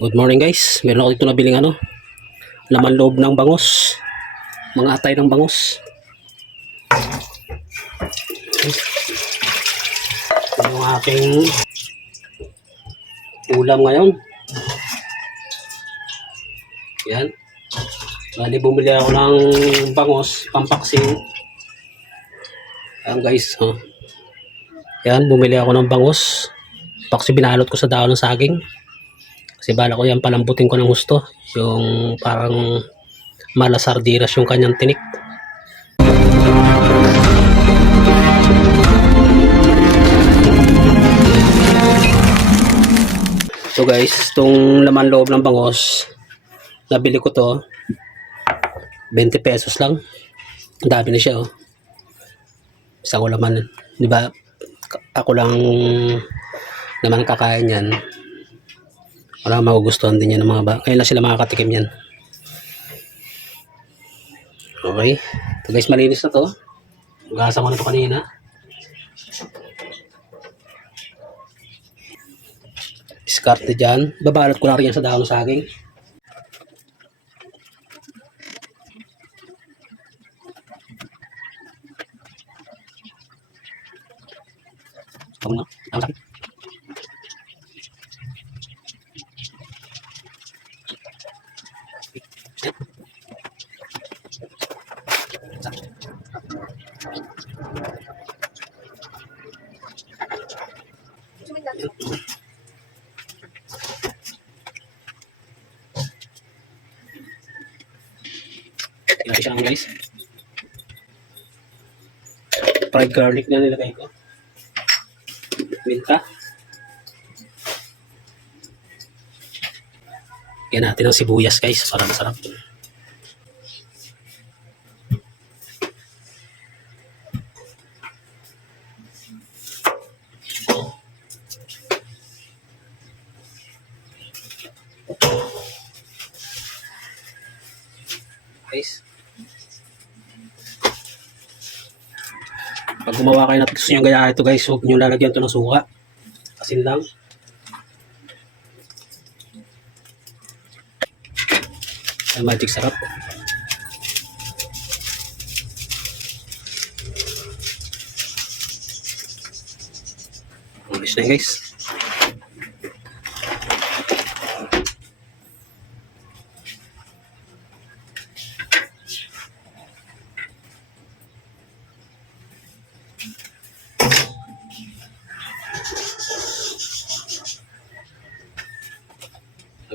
Good morning guys. Meron ako dito nabiling ano. Laman loob ng bangos. Mga atay ng bangos. Yung aking ulam ngayon. Yan. Bali bumili ako ng bangos, pampaksing. Yan guys. Oh. Yan, bumili ako ng bangos. Paksi binalot ko sa dahon ng saging. Kasi bala ko yan palambutin ko ng gusto. Yung parang malasardiras yung kanyang tinik. So guys, itong laman loob ng bangos, nabili ko to, 20 pesos lang. Ang dami na siya oh. Isang laman, di ba? Ako lang naman kakain yan. Para magugustuhan din yan ng mga ba. Ngayon lang sila makakatikim yan. Okay. So guys, malinis na to. Gasa ko na to kanina. Diskarte dyan. Babalot ko na rin yan sa dahon ng saging. Tama na. Dahon ng Ilagay siya lang guys. Fried garlic na nilagay ko. Minta. Yan natin ang sibuyas guys para masarap. Guys. Pag gumawa kayo ng gusto nyo gaya ito guys, huwag nyo lalagyan ito ng suka. Asin lang. Ay, magic sarap. Ulis na guys.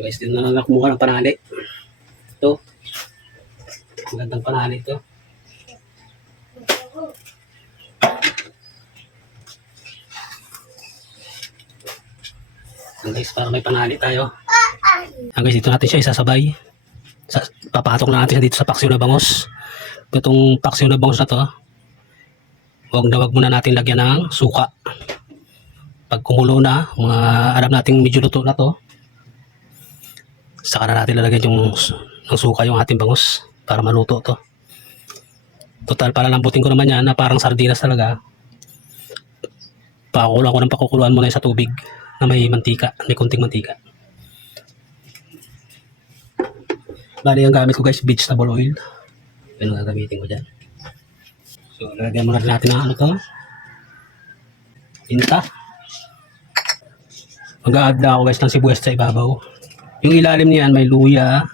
Guys, din na lang kumuha ng panali. Ito. Magandang panali ito. So guys, para may panali tayo. Ah, guys, dito natin siya isasabay. Sa, papatok na natin siya dito sa paksiw na bangos. Itong paksiw na bangos na to, huwag na huwag muna natin lagyan ng suka. Pag kumulo na, mga alam nating medyo luto na to, saka na natin lalagyan yung ng suka yung ating bangus para maluto to. Total, palalambutin ko naman yan na parang sardinas talaga. Pakukulan ko ng pakukuluan muna sa tubig na may mantika, may kunting mantika. Bali, ang gamit ko guys, vegetable oil. Yan ang gagamitin ko dyan. So, lalagyan muna natin ng ano to. Tinta. Mag-a-add na ako guys ng sibuyas sa ibabaw. Yung ilalim niyan may luya,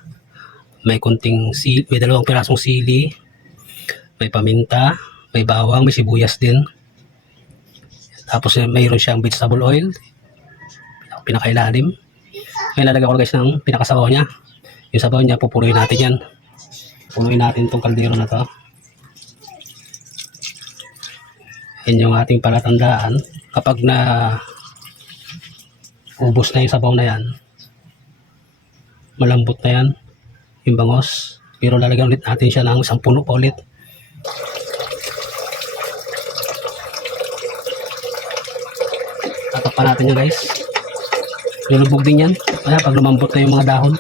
may kunting sili, may dalawang pirasong sili, may paminta, may bawang, may sibuyas din. Tapos eh, mayroon siyang vegetable oil, pinakailalim. Ngayon lalagyan ko guys ng pinakasabaw niya. Yung sabaw niya, pupuruin natin yan. Punuin natin itong kaldero na to. Yan yung ating palatandaan. Kapag na ubos na yung sabaw na yan, malambot na yan yung bangos. Pero lalagyan ulit natin siya ng isang puno pa ulit. Tatakpan natin yan guys. Lulubog din yan. Kaya pag lumambot na yung mga dahon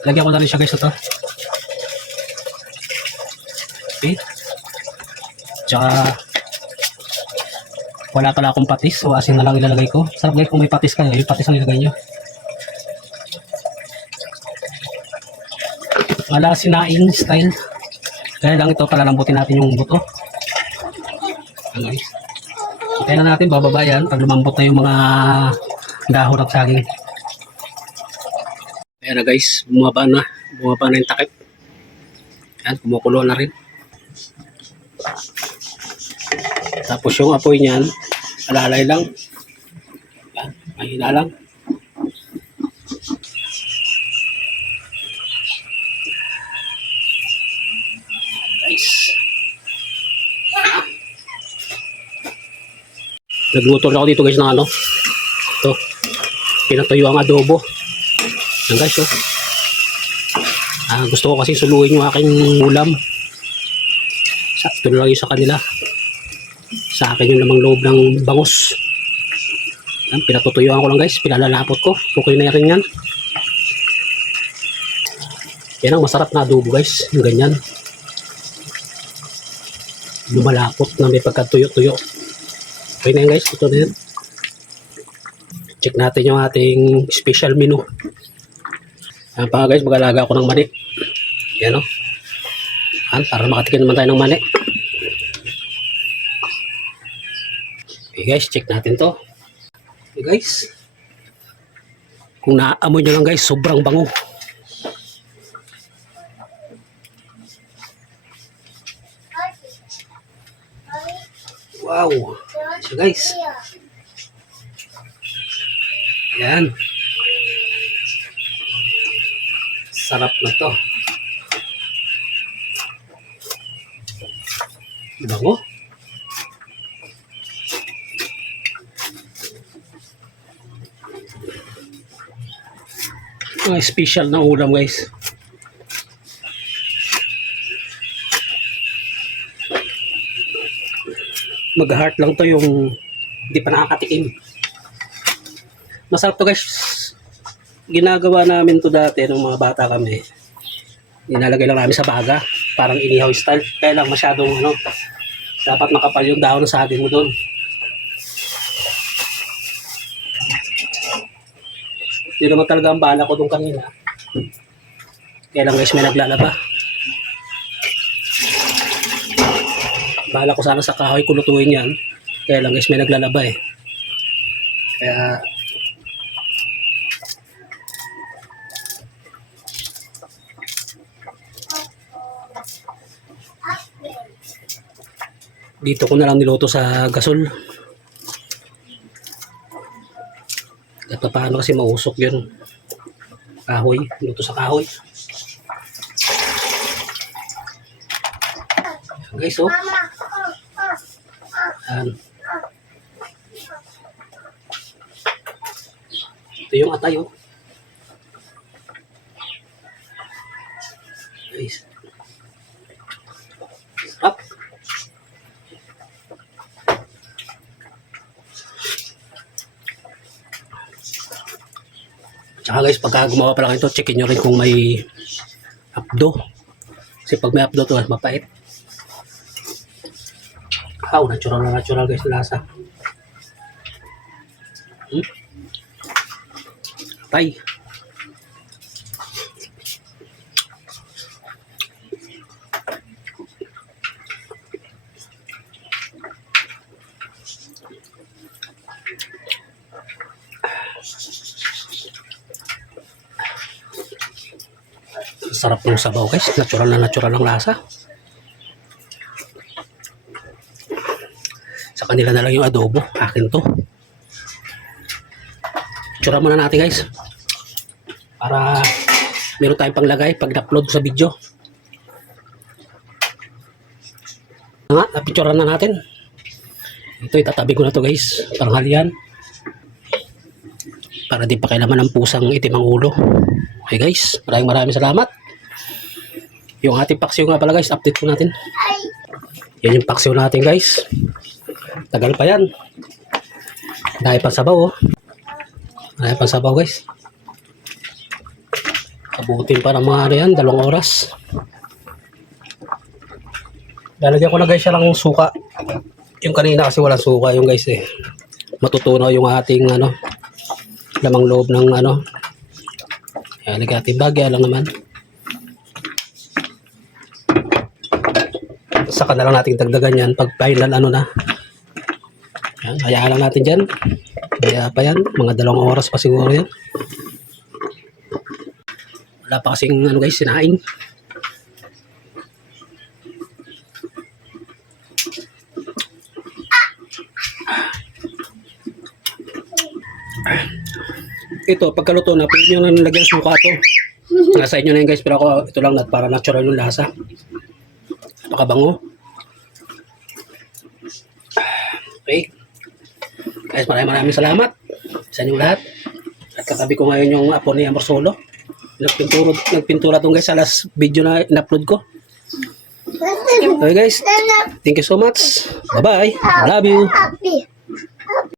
lagyan ko na rin siya guys ito. Okay. Tsaka wala pala akong patis. So asin na lang ilalagay ko. Sarap guys kung may patis kayo yung patis ang ilagay nyo Wala sinaing style. Kaya lang ito, palalambutin natin yung buto. Ayan. Kaya na natin bababa yan pag lumambot na yung mga dahon at saging. Ayan na guys, bumaba na. Bumaba na yung takip. Ayan, kumukulo na rin. Tapos yung apoy niyan, alalay lang. Ayan, mahina lang. Guys. Nagluto na ako dito guys ng ano. Ito. Pinatuyo ang adobo. Yan guys oh. Ah, gusto ko kasi suluin yung aking ulam. Sa, ito na lang yung sa kanila. Sa akin yung lamang loob ng bangus. Yan, pinatutuyuan ko lang guys. Pinalalapot ko. Okay na rin yan. Yan ang masarap na adobo guys. Yung ganyan. Lumalapot na may pagkatuyo-tuyo. Okay na guys. Ito na yan. Check natin yung ating special menu. Yan pa guys, mag-alaga ako ng mani. Yan o. Yan, para makatikin naman tayo ng mani. Okay guys, check natin to. Okay guys. Kung naaamoy nyo lang guys, sobrang bango. Guys. Yan. Sarap na to. Bango. Mga special na ulam guys. Mag-heart lang to yung hindi pa nakakatikim. Masarap to guys. Ginagawa namin to dati nung mga bata kami. Nilalagay lang namin sa baga. Parang inihaw style. Kaya lang masyadong ano, dapat makapal yung dahon ng saging mo doon. Yun naman talaga ang bala ko doon kanina. Kaya lang guys may naglalaba. Bala ko sana sa kahoy kulutuin yan. Kaya lang guys may naglalaba eh. Kaya dito ko na lang niluto sa gasol. At paano kasi mausok yun. Kahoy. Luto sa kahoy. Guys, oh. Ayan. Ito yung atay, oh. Guys. Sarap. Tsaka guys, pagka gumawa pa lang ito, checkin nyo rin kung may apdo. Kasi pag may apdo to, mapait. Wow, natural na natural guys, lasa. Hmm? Tay. Sarap ng sabaw guys. Natural na natural ang lasa. Kanila na lang yung adobo. Akin to. Tsura muna natin guys. Para meron tayong panglagay pag na-upload sa video. Nga, napicturan na natin. Ito itatabi ko na to guys. Panghalian. Para di pa kailaman ng pusang itim ang ulo. Okay guys, maraming maraming salamat. Yung ating paksiw nga pala guys, update ko natin. Yan yung paksiw natin guys. Tagal pa yan. Dahil pang sabaw oh. Dahil pang sabaw guys. Abutin pa ng mga ano yan, dalawang oras. Lalagyan ko na guys siya lang suka. Yung kanina kasi walang suka yung guys eh. Matutunaw yung ating ano, lamang loob ng ano. Kaya nagkatibagya lang naman. saka na lang natin dagdagan yan pag final ano na. Yan, hayaan lang natin dyan. Kaya pa yan, mga dalawang oras pa siguro yan. Wala pa kasing ano guys, sinaing. Ito, pagkaluto na, pwede nyo na nilagyan ng suka to. Nasa inyo na yun guys, pero ako ito lang para natural yung lasa. Napakabango. Okay. Guys, maraming maraming salamat sa inyong lahat. At katabi ko ngayon yung apo ni Amor Solo. Nagpinturo, nagpintura tong guys sa last video na in-upload ko. Okay guys, thank you so much. Bye-bye. Love you.